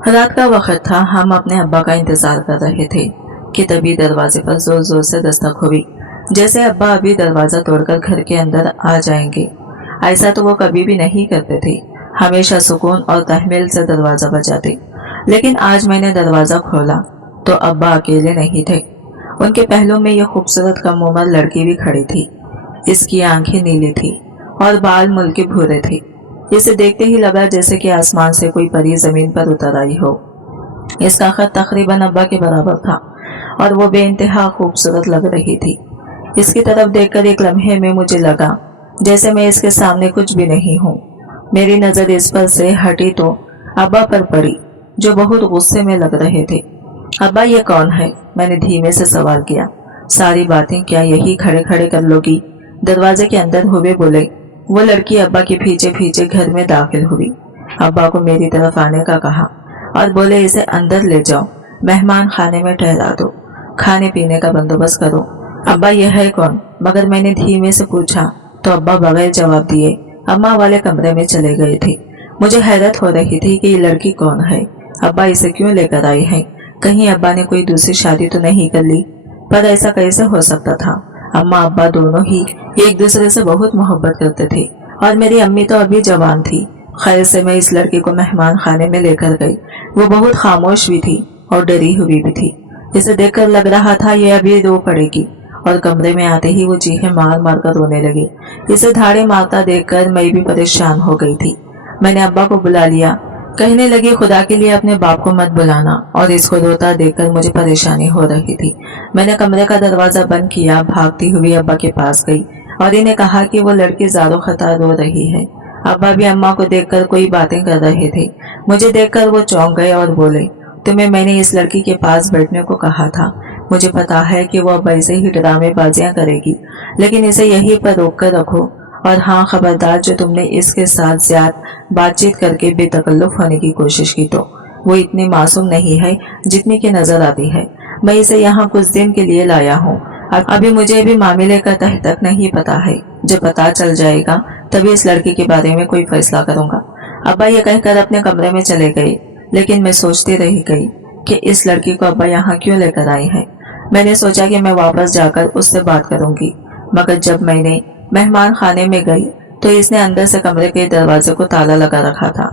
रात का वक्त था। हम अपने अब्बा का इंतजार कर रहे थे कि तभी दरवाजे पर जोर जोर से दस्तक हुई, जैसे अब्बा अभी दरवाजा तोड़कर घर के अंदर आ जाएंगे। ऐसा तो वो कभी भी नहीं करते थे, हमेशा सुकून और तहमील से दरवाजा बजाते। लेकिन आज मैंने दरवाजा खोला तो अब्बा अकेले नहीं थे। उनके पहलू में यह खूबसूरत कम उम्र लड़की भी खड़ी थी। इसकी आंखें नीली थी और बाल मुल्की भूरे थे। इसे देखते ही लगा जैसे कि आसमान से कोई परी जमीन पर उतर आई हो। इसका कद तकरीबन अब्बा के बराबर था और वो बेइंतहा खूबसूरत लग रही थी। इसकी तरफ देखकर एक लम्हे में मुझे लगा जैसे मैं इसके सामने कुछ भी नहीं हूँ। मेरी नजर इस पर से हटी तो अब्बा पर पड़ी, जो बहुत गुस्से में लग रहे थे। अब्बा ये कौन है? मैंने धीमे से सवाल किया। सारी बातें क्या यही खड़े खड़े कर लोगी? दरवाजे के अंदर हुए बोले। वो लड़की अब्बा के पीछे पीछे घर में दाखिल हुई। अब्बा को मेरी तरफ आने का कहा और बोले इसे अंदर ले जाओ, मेहमान खाने में ठहरा दो, खाने पीने का बंदोबस्त करो। अब्बा यह है कौन? मगर मैंने धीमे से पूछा तो अब्बा बगैर जवाब दिए अम्मा वाले कमरे में चले गए थे। मुझे हैरत हो रही थी कि ये लड़की कौन है, अब्बा इसे क्यों लेकर आए हैं। कहीं अब्बा ने कोई दूसरी शादी तो नहीं कर ली? पर ऐसा कैसे हो सकता था? अम्मा अब्बा दोनों ही एक दूसरे से बहुत मोहब्बत करते थे और मेरी अम्मी तो अभी जवान थी। खैर से मैं इस लड़की को मेहमान खाने में लेकर गई। वो बहुत खामोश भी थी और डरी हुई भी थी। इसे देखकर लग रहा था ये अभी रो पड़ेगी और कमरे में आते ही वो चीखें मार मार कर रोने लगी। इसे धाड़े मारता देखकर मैं भी परेशान हो गई थी। मैंने अब्बा को बुला लिया। कहने लगी खुदा के लिए अपने बाप को मत बुलाना, और इसको रोता देखकर मुझे परेशानी हो रही थी। मैंने कमरे का दरवाजा बंद किया, भागती हुई अब्बा के पास गई और इन्हें कहा कि वो लड़की ज़ारो खता रो रही है। अब्बा भी अम्मा को देखकर कोई बातें कर रहे थे। मुझे देखकर वो चौंक गए और बोले, तुम्हें मैंने इस लड़की के पास बैठने को कहा था। मुझे पता है कि वो अब ऐसे ही ड्रामेबाजियां करेगी, लेकिन इसे यहीं पर रोक कर रखो। और हाँ, खबरदार, जो तुमने इसके साथ ज्यादा बातचीत करके बेतकल्लुफ होने की कोशिश की तो वो इतनी मासूम नहीं है जितनी की नजर आती है। मैं इसे यहाँ कुछ दिन के लिए लाया हूँ। अभी मुझे भी मामले का तह तक नहीं पता है। जब पता चल जाएगा तभी इस लड़की के बारे में कोई फैसला करूंगा। अब्बा ये कहकर अपने कमरे में चले गए, लेकिन मैं सोचती रह गई कि इस लड़की को अब्बा यहाँ क्यों लेकर आए हैं। मैंने सोचा कि मैं वापस जाकर उससे बात करूंगी, मगर जब मैंने मेहमान खाने में गई तो इसने अंदर से कमरे के दरवाजे को ताला लगा रखा था।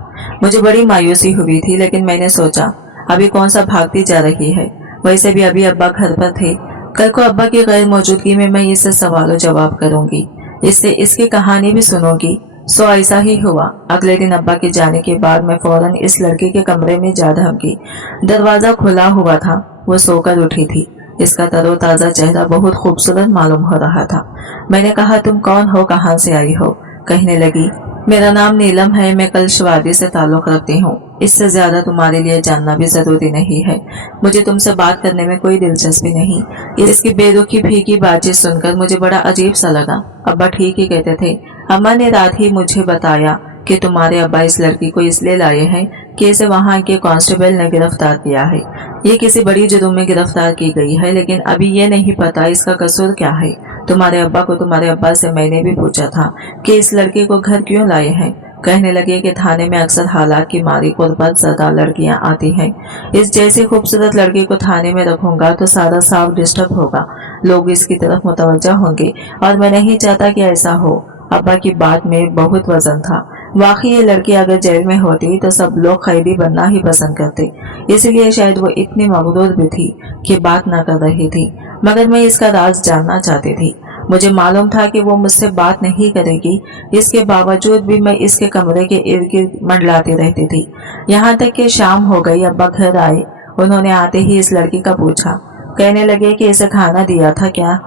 मुझे बड़ी मायूसी हुई थी, लेकिन मैंने सोचा अभी कौन सा भागती जा रही है। वैसे भी अभी अब्बा घर पर थे। कल को अब्बा की गैर मौजूदगी में मैं इससे सवालों जवाब करूंगी, इससे इसकी कहानी भी सुनूंगी। सो ऐसा ही हुआ। अगले दिन अब्बा के जाने के बाद मैं फौरन इस लड़की के कमरे में जा धमकी। दरवाजा खुला हुआ था। वो सोकर उठी थी। इसका तरोताजा चेहरा बहुत खूबसूरत मालूम हो रहा था। मैंने कहा, तुम कौन हो, कहाँ से आई हो? कहने लगी, मेरा नाम नीलम है, मैं कलशवादी से ताल्लुक रखती हूँ। इससे ज्यादा तुम्हारे लिए जानना भी जरूरी नहीं है। मुझे तुमसे बात करने में कोई दिलचस्पी नहीं। इसकी बेरुखी फीकी बातचीत सुनकर मुझे बड़ा अजीब सा लगा। अब्बा ठीक ही कहते थे। अम्मा ने रात ही मुझे बताया कि तुम्हारे अब्बा इस लड़की को इसलिए लाए हैं कि इसे वहाँ के कांस्टेबल ने गिरफ्तार किया है। ये किसी बड़ी जुर्म में गिरफ्तार की गई है, लेकिन अभी ये नहीं पता इसका कसूर क्या है। तुम्हारे अब्बा को तुम्हारे अब्बा से मैंने भी पूछा था कि इस लड़की को घर क्यों लाए हैं। कहने लगे कि थाने में अक्सर हालात की मारी कुर्बत ज़्यादा लड़कियां आती हैं। इस जैसी खूबसूरत लड़की को थाने में रखूंगा तो सारा साफ डिस्टर्ब होगा, लोग इसकी तरफ मुतवज्जा होंगे और मैं नहीं चाहता कि ऐसा हो। अब्बा की बात में बहुत वजन था। वाकई ये लड़की अगर जेल में होती तो सब लोग कैदी बनना ही पसंद करते, इसलिए शायद वो इतनी मगरूर भी थी कि बात न कर रही थी। मगर मैं इसका राज जानना चाहती थी। मुझे मालूम था कि वो मुझसे बात नहीं करेगी। इसके बावजूद भी मैं इसके कमरे के इर्द गिर्द मंडलाती रहती थी। यहाँ तक कि शाम हो गई। अब्बा घर आए। उन्होंने आते ही इस लड़की का पूछा। कहने लगे कि इसे खाना दिया था क्या?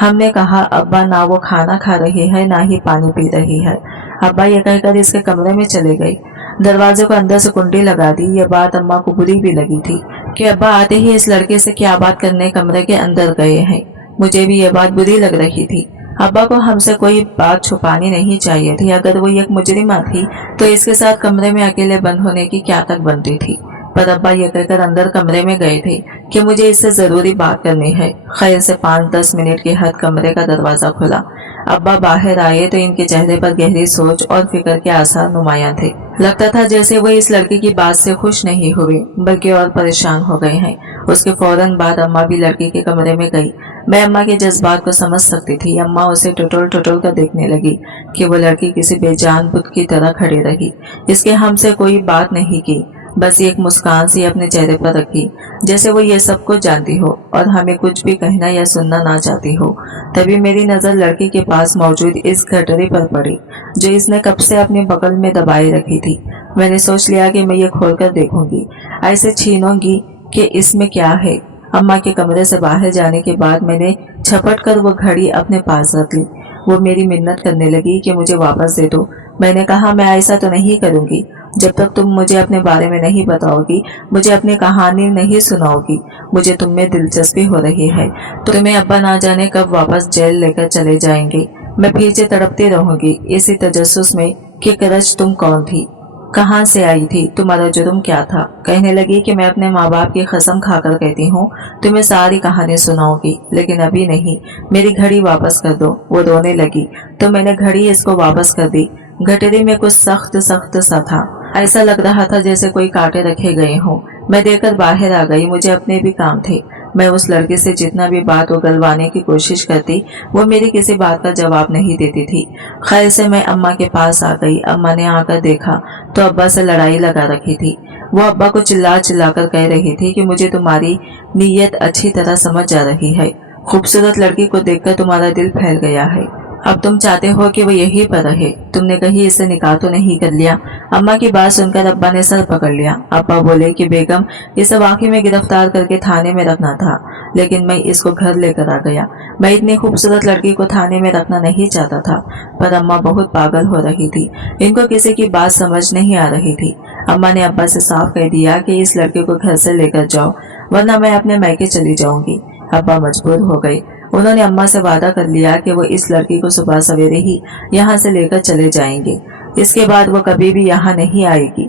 हमने कहा, अब्बा ना वो खाना खा रही है ना ही पानी पी रही है। अब्बा ये कहकर इसके कमरे में चले गए। दरवाजे को अंदर से कुंडी लगा दी। ये बात अम्मा को बुरी भी लगी थी कि अब्बा आते ही इस लड़के से क्या बात करने कमरे के अंदर गए हैं। मुझे भी ये बात बुरी लग रही थी। अब्बा को हमसे कोई बात छुपानी नहीं चाहिए थी। अगर वो एक मुजरिमा थी तो इसके साथ कमरे में अकेले बंद होने की क्या तक बनती थी। पर अब्बा ये कहकर अंदर कमरे में गए थे कि मुझे इससे जरूरी बात करनी है। खैर से 5-10 मिनट के हद कमरे का दरवाजा खुला। अब्बा बाहर आए तो इनके चेहरे पर गहरी सोच और फिक्र के आसार नुमायां थे। लगता था जैसे वो इस लड़की की बात से खुश नहीं हुए बल्कि और परेशान हो गए हैं। उसके फौरन बाद अम्मा भी लड़की के कमरे में गई। मैं अम्मा के जज्बात को समझ सकती थी। अम्मा उसे टुटोल टुटोल कर देखने लगी कि वो लड़की किसी बेजान बुत की तरह खड़ी रही। इसके हमसे कोई बात नहीं की, बस एक मुस्कान सी अपने चेहरे पर रखी, जैसे वो ये सब कुछ जानती हो और हमें कुछ भी कहना या सुनना ना चाहती हो। तभी मेरी नजर लड़की के पास मौजूद इस गठरी पर पड़ी जो इसने कब से अपने बगल में दबाए रखी थी। मैंने सोच लिया कि मैं ये खोलकर देखूंगी, ऐसे छीनूंगी कि इसमें क्या है। अम्मा के कमरे से बाहर जाने के बाद मैंने झपट कर वो घड़ी अपने पास रख ली। वो मेरी मिन्नत करने लगी कि मुझे वापस दे दो। मैंने कहा मैं ऐसा तो नहीं करूंगी। जब तक तुम मुझे अपने बारे में नहीं बताओगी, मुझे अपनी कहानी नहीं सुनाओगी, मुझे तुम में दिलचस्पी हो रही है तो तुम्हें अब्बा ना जाने कब वापस जेल लेकर चले जाएंगे। मैं फिर से तड़पती रहूंगी इसी तजस्सुस में कि करज तुम कौन थी, कहाँ से आई थी, तुम्हारा जुर्म क्या था। कहने लगी कि मैं अपने माँ बाप की कसम खाकर कहती हूँ तुम्हें सारी कहानी सुनाऊंगी, लेकिन अभी नहीं, मेरी घड़ी वापस कर दो। वो रोने लगी तो मैंने घड़ी इसको वापस कर दी। गठरी में कुछ सख्त सख्त सा था, ऐसा लग रहा था जैसे कोई कांटे रखे गए हों। मैं देकर बाहर आ गई। मुझे अपने भी काम थे। मैं उस लड़के से जितना भी बात उगलवाने की कोशिश करती, वो मेरी किसी बात का जवाब नहीं देती थी। खैर से मैं अम्मा के पास आ गई। अम्मा ने आकर देखा तो अब्बा से लड़ाई लगा रखी थी। वो अब्बा को चिल्ला चिल्ला कर कह रही थी कि मुझे तुम्हारी नीयत अच्छी तरह समझ जा रही है। खूबसूरत लड़की को देखकर तुम्हारा दिल फैल गया है। अब तुम चाहते हो कि वो यहीं पर रहे। तुमने कहीं इसे निकाह तो नहीं कर लिया। अम्मा की बात सुनकर अब्बा ने सर पकड़ लिया। अब्बा बोले कि बेगम, इसे वाकई में गिरफ्तार करके थाने में रखना था, लेकिन मैं इसको घर लेकर आ गया। मैं इतनी खूबसूरत लड़की को थाने में रखना नहीं चाहता था, पर अम्मा बहुत पागल हो रही थी। इनको किसी की बात समझ नहीं आ रही थी। अम्मा ने अब्बा से साफ कह दिया कि इस लड़के को घर से लेकर जाओ, वरना मैं अपने मैके चली जाऊंगी। अब्बा मजबूर हो गए। उन्होंने अम्मा से वादा कर लिया कि वो इस लड़की को सुबह सवेरे ही यहाँ से लेकर चले जाएंगे। इसके बाद वो कभी भी यहाँ नहीं आएगी।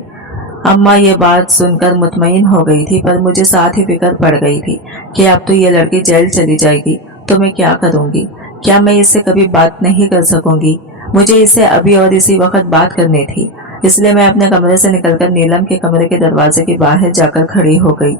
अम्मा ये बात सुनकर मुतमईन हो गई थी, पर मुझे साथ ही फिक्र पड़ गई थी कि अब तो ये लड़की जेल चली जाएगी तो मैं क्या करूँगी। क्या मैं इससे कभी बात नहीं कर सकूंगी। मुझे इससे अभी और इसी वक्त बात करनी थी। इसलिए मैं अपने कमरे से निकलकर नीलम के कमरे के दरवाजे के बाहर जाकर खड़ी हो गई।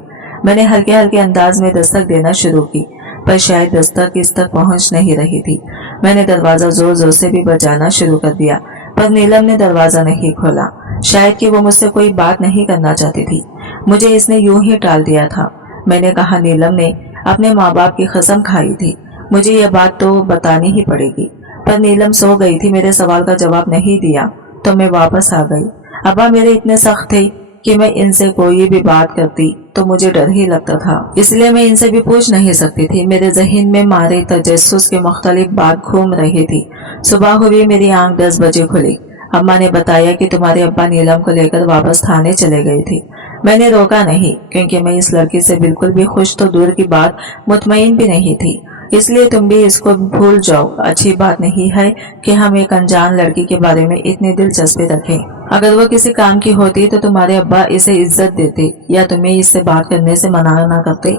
मैंने हल्के हल्के अंदाज में दस्तक देना शुरू की, पर शायद दस्तक इस तक पहुंच नहीं रही थी। मैंने दरवाजा जोर जोर से भी बजाना शुरू कर दिया, पर नीलम ने दरवाजा नहीं खोला। शायद कि वो मुझसे कोई बात नहीं करना चाहती थी। मुझे इसने यूं ही टाल दिया था। मैंने कहा नीलम ने अपने माँ बाप की कसम खाई थी, मुझे यह बात तो बतानी ही पड़ेगी। पर नीलम सो गई थी। मेरे सवाल का जवाब नहीं दिया तो मैं वापस आ गई। अब्बा मेरे इतने सख्त थे कि मैं इनसे कोई भी बात करती तो मुझे डर ही लगता था, इसलिए मैं इनसे भी पूछ नहीं सकती थी। मेरे जहन में मारे तजस्सुस के मुख्तलिफ बात घूम रही थी। सुबह हुई, मेरी आंख 10 बजे खुली। अम्मा ने बताया कि तुम्हारे अब्बा नीलम को लेकर वापस थाने चले गए थे। मैंने रोका नहीं, क्योंकि मैं इस लड़की से बिल्कुल भी खुश तो दूर की बात मुतमईन भी नहीं थी। इसलिए तुम भी इसको भूल जाओ। अच्छी बात नहीं है कि हम एक अनजान लड़की के बारे में इतनी दिलचस्पी रखें। अगर वो किसी काम की होती तो तुम्हारे अब्बा इसे इज्जत देते या तुम्हें इससे बात करने से मना ना करते।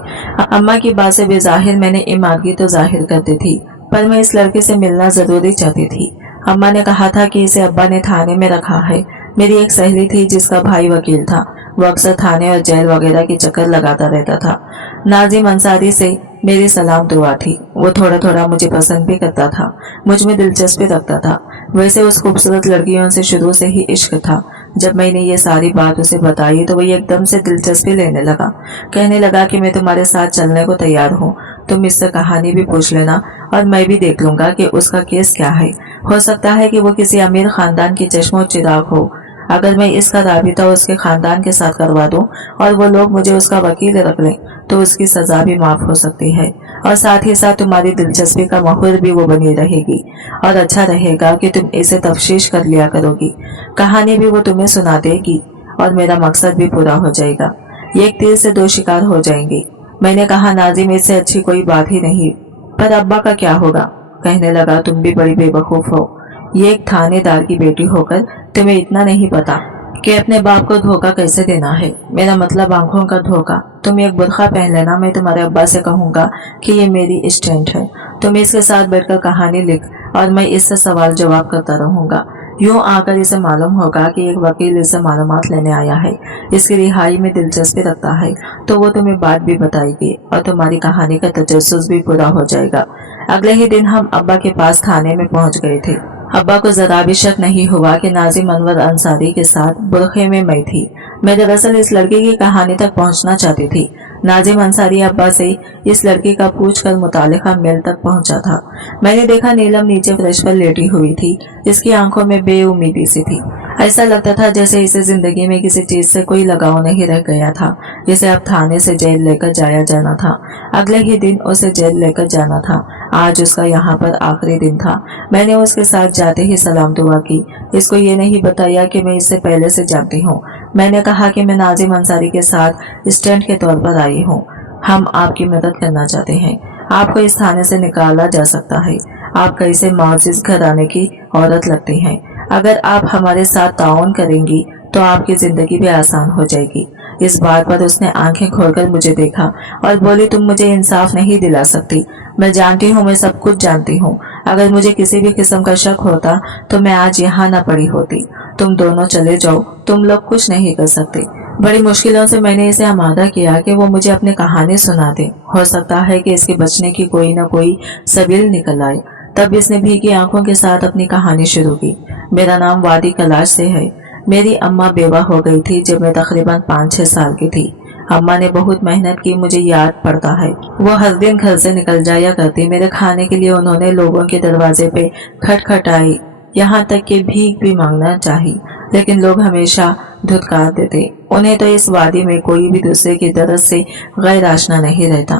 अम्मा की बात से बेजाहिर मैंने ईमानगी तो जाहिर कर दी थी, पर मैं इस लड़के से मिलना जरूरी चाहती थी। अम्मा ने कहा था कि इसे अब्बा ने थाने में रखा है। मेरी एक सहेली थी जिसका भाई वकील था। वो अक्सर थाने और जेल वगैरह के चक्कर लगाता रहता था। नाजिम अंसारी से मेरी सलाम दुआ थी। वो थोड़ा थोड़ा मुझे पसंद भी करता था, मुझ में दिलचस्पी रखता था। वैसे उस खूबसूरत लड़कियों से शुरू से ही इश्क था। जब मैंने ये सारी बात उसे बताई तो वही एकदम से दिलचस्पी लेने लगा। कहने लगा कि मैं तुम्हारे साथ चलने को तैयार हूँ। तुम इससे कहानी भी पूछ लेना और मैं भी देख लूंगा कि उसका केस क्या है। हो सकता है कि वो किसी अमीर खानदान की चश्मो चिराग हो। अगर मैं इसका राबिता उसके खानदान के साथ करवा दूं और वो लोग मुझे उसका वकील रख लें तो उसकी सजा भी माफ हो सकती है, और साथ ही साथ तुम्हारी दिलचस्पी का माहौल भी वो बनी रहेगी। और अच्छा रहेगा कि तुम इसे तफ्शीश कर लिया करोगी। कहानी भी वो तुम्हें सुना देगी और मेरा मकसद भी पूरा हो जाएगा। एक तीर से 2 शिकार हो जाएंगे। मैंने कहा नाजिम, इससे अच्छी कोई बात ही नहीं। पर अब्बा का क्या होगा। कहने लगा, तुम भी बड़ी बेवकूफ हो। ये एक थानेदार की बेटी होकर तुम्हें इतना नहीं पता कि अपने बाप को धोखा कैसे देना है। मेरा मतलब आंखों का धोखा। तुम एक बुर्खा पहन लेना, मैं तुम्हारे अब्बा से कहूंगा कि ये मेरी स्टैंड है, तुम इसके साथ बैठकर कहानी लिख और मैं इससे सवाल जवाब करता रहूंगा। यूं आकर इसे मालूम होगा कि एक वकील इससे मालूमात लेने आया है, इसकी रिहाई में दिलचस्पी रखता है, तो वो तुम्हें बात भी बताएगी और तुम्हारी कहानी का तजस्सुस भी पूरा हो जाएगा। अगले ही दिन हम अब्बा के पास थाने में पहुंच गए थे। अब्बा को जरा भी शक नहीं हुआ कि नाजिम अनवर अंसारी के साथ बुरखे में मैं थी। मैं दरअसल इस लड़की की कहानी तक पहुंचना चाहती थी। नाजिम अंसारी अब्बा से इस लड़की का पूछकर मुतालिका मेल तक पहुंचा था। मैंने देखा नीलम नीचे फर्श पर लेटी हुई थी। इसकी आंखों में बेउम्मीदी सी थी। ऐसा लगता था जैसे इसे जिंदगी में किसी चीज से कोई लगाव नहीं रह गया था। इसे अब थाने से जेल लेकर जाया जाना था। अगले ही दिन उसे जेल लेकर जाना था। आज उसका यहाँ पर आखिरी दिन था। मैंने उसके साथ जाते ही सलाम दुआ की। इसको ये नहीं बताया कि मैं इससे पहले से जानती हूँ। मैंने कहा कि मैं नाजिम अंसारी के साथ स्टैंड के तौर पर आई हूँ। हम आपकी मदद करना चाहते हैं। आपको इस थाने से निकाला जा सकता है। आप कैसे मुअज़्ज़िज़ घराने की औरत लगती हैं। अगर आप हमारे साथ ताउन करेंगी तो आपकी जिंदगी भी आसान हो जाएगी। इस बात पर उसने आंखें खोलकर मुझे देखा और बोली, तुम मुझे इंसाफ नहीं दिला सकती। मैं जानती हूँ, मैं सब कुछ जानती हूँ। अगर मुझे किसी भी किस्म का शक होता तो मैं आज यहाँ न पड़ी होती। तुम दोनों चले जाओ, तुम लोग कुछ नहीं कर सकते। बड़ी मुश्किलों से मैंने इसे आमादा किया कि वो मुझे अपनी कहानी सुना दे। हो सकता है कि इसके बचने की कोई न कोई सबील निकल आए। तब इसने भीगी आंखों के साथ अपनी कहानी शुरू की। मेरा नाम वादी कलाश से है। मेरी अम्मा बेवा हो गई थी जब मैं तकरीबन 5-6 साल की थी। अम्मा ने बहुत मेहनत की, मुझे याद पड़ता है। वो हर दिन घर से निकल जाया करती। मेरे खाने के लिए उन्होंने लोगों के दरवाजे पे खटखटाई, यहाँ तक कि भीख भी मांगना चाहिए, लेकिन लोग हमेशा धुतकार देते। उन्हें तो इस वादी में कोई भी दूसरे की दर्द से गैर आशना नहीं रहता।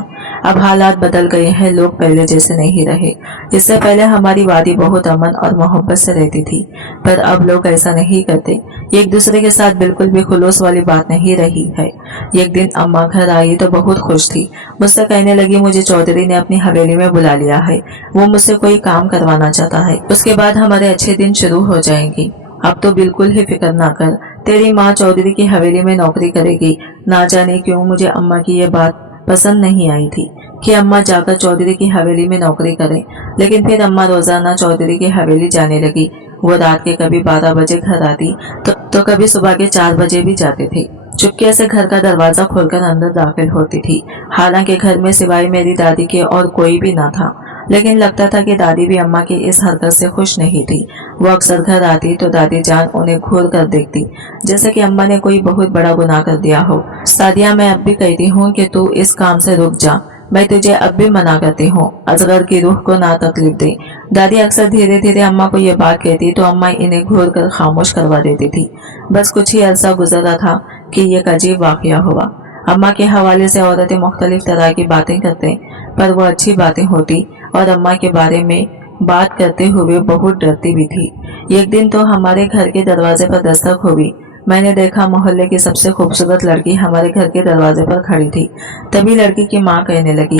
अब हालात बदल गए हैं, लोग पहले जैसे नहीं रहे। इससे पहले हमारी वादी बहुत अमन और मोहब्बत से रहती थी, पर अब लोग ऐसा नहीं करते। एक दूसरे के साथ बिल्कुल भी खुलूस वाली बात नहीं रही है। एक दिन अम्मा घर आई तो बहुत खुश थी। मुझसे कहने लगी, मुझे चौधरी ने अपनी हवेली में बुला लिया है, वो मुझसे कोई काम करवाना चाहता है। उसके बाद हमारे अच्छे दिन शुरू हो जाएंगे। अब तो बिल्कुल ही फिक्र ना कर, तेरी माँ चौधरी की हवेली में नौकरी करेगी। ना जाने क्यों मुझे अम्मा की ये बात पसंद नहीं आई थी कि अम्मा जाकर चौधरी की हवेली में नौकरी करें, लेकिन फिर अम्मा रोजाना चौधरी की हवेली जाने लगी। वो रात के कभी 12 बजे घर आती तो कभी सुबह के 4 बजे भी जाते थे। चुपके से घर का दरवाजा खोलकर अंदर दाखिल होती थी। हालांकि घर में सिवाय मेरी दादी के और कोई भी ना था, लेकिन लगता था कि दादी भी अम्मा की इस हरकत से खुश नहीं थी। वो अक्सर घर आती तो दादी जान उन्हें घूर कर देखती, जैसे कि अम्मा ने कोई बहुत बड़ा गुनाह कर दिया हो। सादिया, मैं अब भी कहती हूँ कि तू इस काम से रुक जा। मैं तुझे अब भी मना करती हूँ, असगर की रूह को ना तकलीफ दे। दादी अक्सर धीरे धीरे अम्मा को ये बात कहती तो अम्मा इन्हें घूर कर खामोश करवा देती थी। बस कुछ ही अरसा गुजरा था कि ये अजीब वाकया हुआ। अम्मा के हवाले से औरतें मुख्तलिफ तरह की बातें करते, पर वो अच्छी बातें होती और अम्मा के बारे में बात करते हुए बहुत डरती भी थी। एक दिन तो हमारे घर के दरवाजे पर दस्तक हुई। मैंने देखा मोहल्ले की सबसे खूबसूरत लड़की हमारे घर के दरवाजे पर खड़ी थी। तभी लड़की की माँ कहने लगी,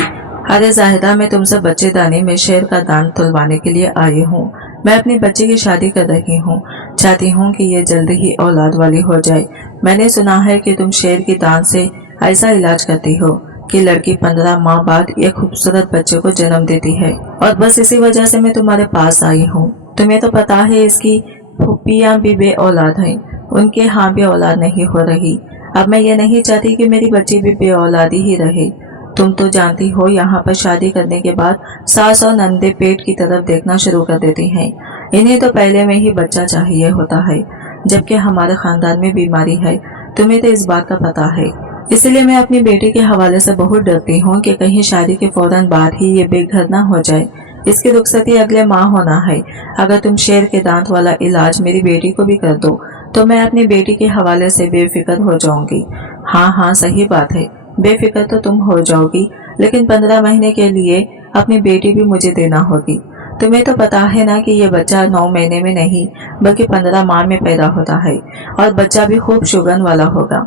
अरे जाहिदा, मैं तुमसे बच्चेदानी में शेर का दान तुलवाने के लिए आई हूँ। मैं अपनी बच्ची की शादी कर रही हूँ, चाहती हूँ कि ये जल्दी ही औलाद वाली हो जाए। मैंने सुना है कि तुम शेर की दान से ऐसा इलाज करती हो कि लड़की 15 माह बाद एक खूबसूरत बच्चे को जन्म देती है, और बस इसी वजह से मैं तुम्हारे पास आई हूँ। तुम्हें तो पता है इसकी फूफियाँ भी बे औलाद हैं, उनके यहाँ भी औलाद नहीं हो रही। अब मैं ये नहीं चाहती कि मेरी बच्ची भी बे औलादी ही रहे। तुम तो जानती हो, यहाँ पर शादी करने के बाद सास और नंदे पेट की तरफ देखना शुरू कर देती हैं। इन्हें तो पहले में ही बच्चा चाहिए होता है, जबकि हमारे खानदान में बीमारी है। तुम्हें तो इस बात का पता है। इसलिए मैं अपनी बेटी के हवाले से बहुत डरती हूँ कि कहीं शादी के फौरन बाद ही ये बेघर ना हो जाए। इसकी रुखसती अगले माह होना है। अगर तुम शेर के दांत वाला इलाज मेरी बेटी को भी कर दो तो मैं अपनी बेटी के हवाले से बेफिक्र हो जाऊंगी। हाँ हाँ, सही बात है, बेफिक्र तो तुम हो जाओगी, लेकिन 15 महीने के लिए अपनी बेटी भी मुझे देना होगी। तुम्हें तो पता है ना कि ये बच्चा 9 महीने में नहीं बल्कि 15 माह में पैदा होता है, और बच्चा भी खूब शुगन वाला होगा।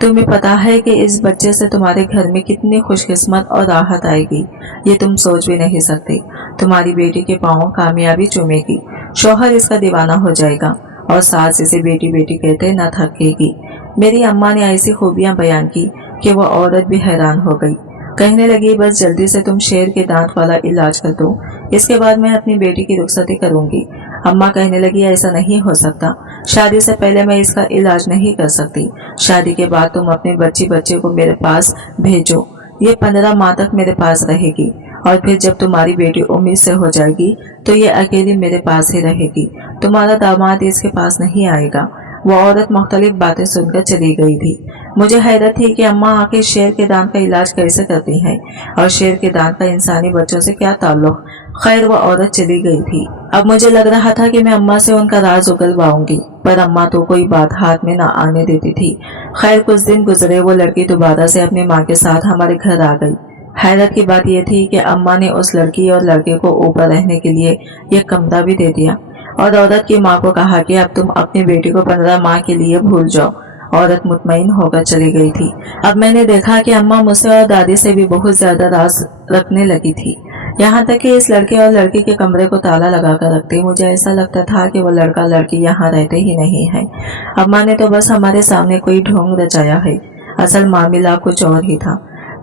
तुम्हें पता है कि इस बच्चे से तुम्हारे घर में कितनी खुशकिस्मत और राहत आएगी, ये तुम सोच भी नहीं सकते। तुम्हारी बेटी के पाँव कामयाबी चूमेगी, शौहर इसका दीवाना हो जाएगा, और सास इसे बेटी बेटी कहते न थकेगी। मेरी अम्मा ने ऐसी खूबियां बयान की कि वो औरत भी हैरान हो गई। कहने लगी, बस जल्दी से तुम शेर के दांत वाला इलाज कर दो, इसके बाद मैं अपनी बेटी की रुखसती करूंगी। अम्मा कहने लगी, ऐसा नहीं हो सकता, शादी से पहले मैं इसका इलाज नहीं कर सकती। शादी के बाद तुम अपने बच्चे को मेरे पास भेजो, ये 15 माह तक मेरे पास रहेगी और फिर जब तुम्हारी बेटी उम्मीद से हो जाएगी तो ये अकेली मेरे पास ही रहेगी, तुम्हारा दामाद इसके पास नहीं आएगा। वो औरत मुख्तलिफ बातें सुनकर चली गई थी। मुझे हैरत थी कि अम्मा आखिर शेर के दांत का इलाज कैसे करती हैं और शेर के दांत का इंसानी बच्चों से क्या ताल्लुक। खैर वो औरत चली गई थी। अब मुझे लग रहा था कि मैं अम्मा से उनका राज उगलवाऊंगी, पर अम्मा तो कोई बात हाथ में न आने देती थी। खैर कुछ दिन गुजरे, वो लड़की दोबारा से अपनी माँ के साथ हमारे घर आ गई। हैरत की बात यह थी कि अम्मा ने उस लड़की और लड़के को ऊपर रहने के लिए एक कमरा भी दे दिया और औरत की माँ को कहा कि अब तुम अपनी बेटी को 15 माह के लिए भूल जाओ। औरत मुतमईन होकर चली गई थी। अब मैंने देखा कि अम्मा मुझसे और दादी से भी बहुत ज्यादा राज रखने लगी थी, यहाँ तक कि इस लड़के और लड़की के कमरे को ताला लगा कर रखती। मुझे ऐसा लगता था कि वो लड़का लड़की यहाँ रहते ही नहीं है। अम्मा ने तो बस हमारे सामने कोई ढोंग रचाया है, असल मामला कुछ और ही था,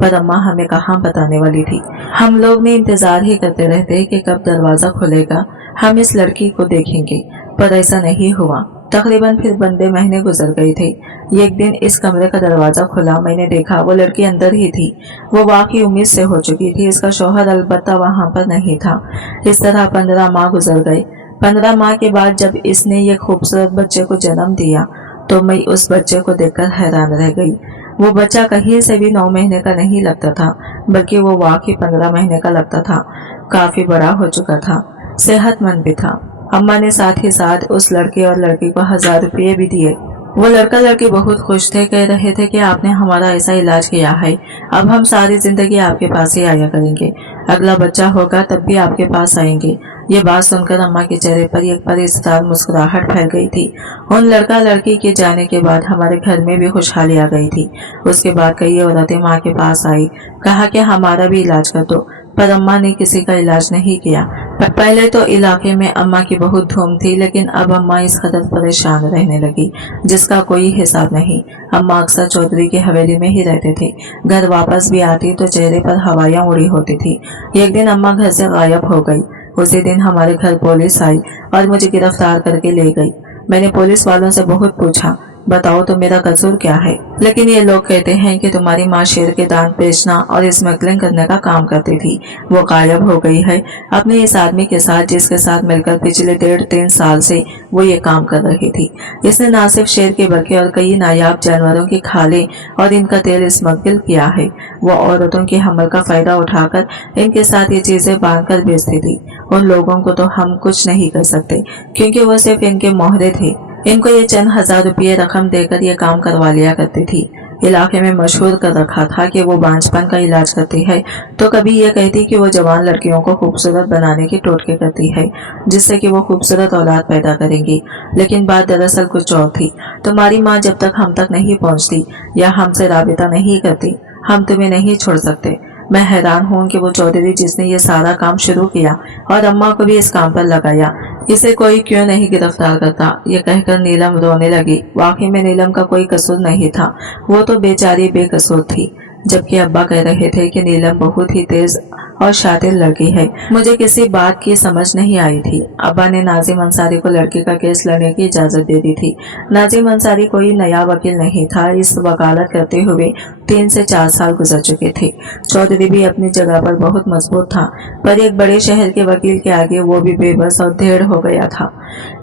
पर अम्मा हमें कहाँ बताने वाली थी। हम लोग ने इंतजार ही करते रहते कि कब दरवाजा खुलेगा, हम इस लड़की को देखेंगे, पर ऐसा नहीं हुआ। तकरीबन फिर बंदे महीने गुजर गए थे। एक दिन इस कमरे का दरवाजा खुला, मैंने देखा वो लड़की अंदर ही थी। वो वाकई उम्मीद से हो चुकी थी, इसका शौहर अलबत्ता वहां पर नहीं था। इस तरह 15 माह गुजर गए। 15 माह के बाद जब इसने ये खूबसूरत बच्चे को जन्म दिया तो मैं उस बच्चे को देखकर हैरान रह गई। वो बच्चा कहीं से भी 9 महीने का नहीं लगता था, बल्कि वो वाकई 15 महीने का लगता था। काफी बड़ा हो चुका था, सेहतमंद भी था। अम्मा ने साथ ही साथ उस लड़के और लड़की को 1000 रुपये भी दिए। वो लड़का लड़की बहुत खुश थे, कह रहे थे कि आपने हमारा ऐसा इलाज किया है, अब हम सारी जिंदगी आपके पास ही आया करेंगे, अगला बच्चा होगा तब भी आपके पास आएंगे। ये बात सुनकर अम्मा के चेहरे पर एक परिस्तार मुस्कुराहट फैल गई थी। उन लड़का लड़की के जाने के बाद हमारे घर में भी खुशहाली आ गई थी। उसके बाद कई औरतें माँ के पास आई, कहा कि हमारा भी इलाज कर दो, पर अम्मा ने किसी का इलाज नहीं किया। पहले तो इलाके में अम्मा की बहुत धूम थी, लेकिन अब अम्मा इस कदर परेशान रहने लगी जिसका कोई हिसाब नहीं। अम्मा अक्सर चौधरी की हवेली में ही रहते थे। घर वापस भी आती तो चेहरे पर हवाइयां उड़ी होती थी। एक दिन अम्मा घर से गायब हो गई। उसी दिन हमारे घर पुलिस आई और मुझे गिरफ्तार करके ले गई। मैंने पुलिस वालों से बहुत पूछा, बताओ तो मेरा कसूर क्या है, लेकिन ये लोग कहते हैं कि तुम्हारी माँ शेर के दांत बेचना और स्मगलिंग करने का काम करती थी। वो गायब हो गई है अपने इस आदमी के साथ जिसके साथ मिलकर पिछले 1.5-3 साल से वो ये काम कर रही थी। इसने न सिर्फ शेर के बरके और कई नायाब जानवरों की खालें और इनका तेल स्मगल किया है, वो औरतों के हमल का फायदा उठाकर इनके साथ ये चीजें बांधकर बेचती थी। उन लोगों को तो हम कुछ नहीं कर सकते क्योंकि वो सिर्फ इनके मोहरे थे। इनको ये चंद 1000 रुपये रकम देकर ये काम करवा लिया करती थी। इलाके में मशहूर कर रखा था कि वो बांझपन का इलाज करती है, तो कभी ये कहती कि वो जवान लड़कियों को खूबसूरत बनाने की टोटके करती है जिससे कि वो खूबसूरत औलाद पैदा करेंगी। लेकिन बात दरअसल कुछ और थी। तुम्हारी माँ जब तक हम तक नहीं पहुँचती या हमसे राबिता नहीं करती, हम तुम्हें नहीं छोड़ सकते। मैं हैरान हूँ कि वो चौधरी जिसने ये सारा काम शुरू किया और अम्मा को भी इस काम पर लगाया, इसे कोई क्यों नहीं गिरफ्तार करता। ये कहकर नीलम रोने लगी। वाकई में नीलम का कोई कसूर नहीं था, वो तो बेचारी बेकसूर थी। जबकि अब्बा कह रहे थे कि नीलम बहुत ही तेज और शातिर लड़की है। मुझे किसी बात की समझ नहीं आई थी। अब्बा ने नाजिम अंसारी को लड़की का केस लड़ने की इजाजत दे दी थी। नाजिम अंसारी कोई नया वकील नहीं था, इस वकालत करते हुए 3 से 4 साल गुजर चुके थे। चौधरी भी अपनी जगह पर बहुत मजबूत था, पर एक बड़े शहर के वकील के आगे वो भी बेबस और ढेर हो गया था।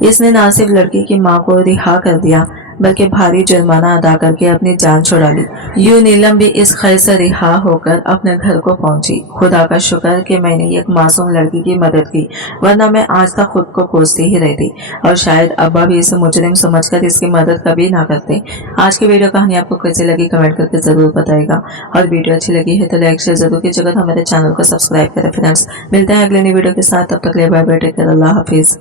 इसने न सिर्फ लड़की की माँ को रिहा कर दिया बल्कि भारी जुर्माना अदा करके अपनी जान छुड़ा ली। यूं नीलम भी इस खैर से रिहा होकर अपने घर को पहुंची। खुदा का शुक्र कि मैंने एक मासूम लड़की की मदद की, वरना मैं आज तक खुद को कोसती ही रहती और शायद अब्बा भी इसे मुजरिम समझकर इसकी मदद कभी ना करते। आज की वीडियो कहानी आपको कैसी लगी कमेंट करके जरूर बताएगा, और वीडियो अच्छी लगी है तो लाइक शेयर जरूर कीजिएगा। हमारे चैनल को सब्सक्राइब करें। फ्रेंड्स, मिलते हैं अगले नई वीडियो के साथ, तब तक ले बाय बाय, टेक केयर, अल्लाह हाफिज।